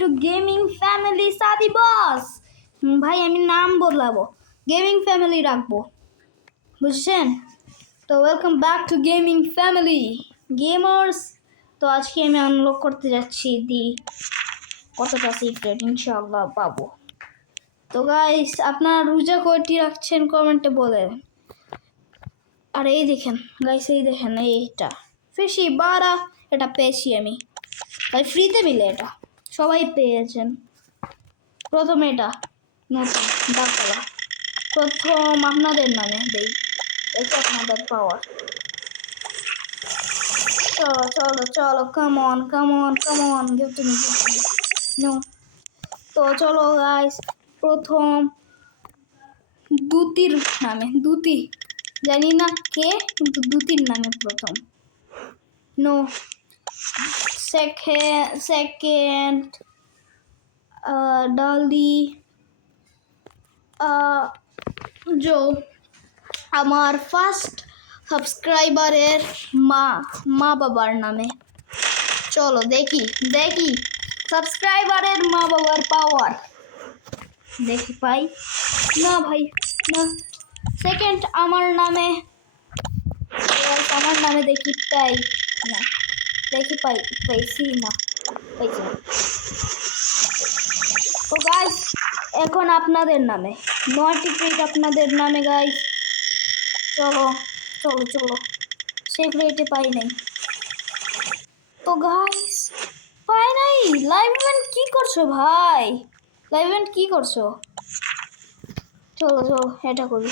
Two gaming family সাদি বস। ভাই আমি নাম বদলাবো, গেমিং ফ্যামিলি রাখবো, বুঝছেন? তো welcome back to gaming family gamers. তো আজকে আমি আনলক করতে যাচ্ছি কতটা সিক্রেট, ইনশাআল্লাহ পাবো। তো গাইস আপনারা রোজা কয়টি রাখছেন কমেন্টে বলেন। আর এই দেখেন গাইস, এই দেখেন এইটা ফিশি 12, এটা পেয়েছি আমি ভাই, ফ্রিতে মিলে, এটা সবাই পেয়েছেন। প্রথমে এটা নতুন ডাকলা, প্রথম আপনাদের নামে দেই, দেখি আপনাদের পাওয়ার। চলো চলো চলো, come on come on come on, gift me no. তো চলো গাইস, প্রথম দুতির নামে, দুতি জানি না কে, কিন্তু দুতির নামে প্রথম। নো। সেকেন্ড ডালি जो আমার ফার্স্ট সাবস্ক্রাইবারের মা বাবার নামে। চলো দেখি দেখি সাবস্ক্রাইবারের মা বাবার পাওয়ার, দেখি পাই না ভাই না। সেকেন্ড আমার নামে, আমার নামে দেখি পাই না, দেখি পাইছি না, পাইছি না। তো গাইস এখন আপনাদের নামে 9টি ক্রেট আপনাদের নামে গাইস। চলো চলো চলো, সেই ক্রেটে পাই নাই। তো গাইস পাই নাই। লাইভ ইভেন্ট কি করছো ভাই, লাইভ ইভেন্ট কি করছো? চলো চলো এটা করি,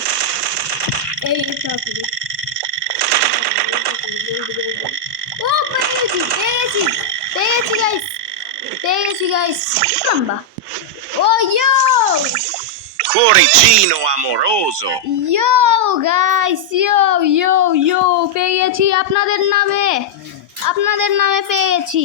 এইটা করি। ও পেয়েছি পেয়েছি পেয়েছি গাইস, পেয়েছি গাইস নাম্বার। ও ইয়ো Cuoricino amoroso. ইয়ো গাইস, ইয়ো ইয়ো ইয়ো পেয়ে গেছি আপনাদের নামে, আপনাদের নামে পেয়ে গেছি।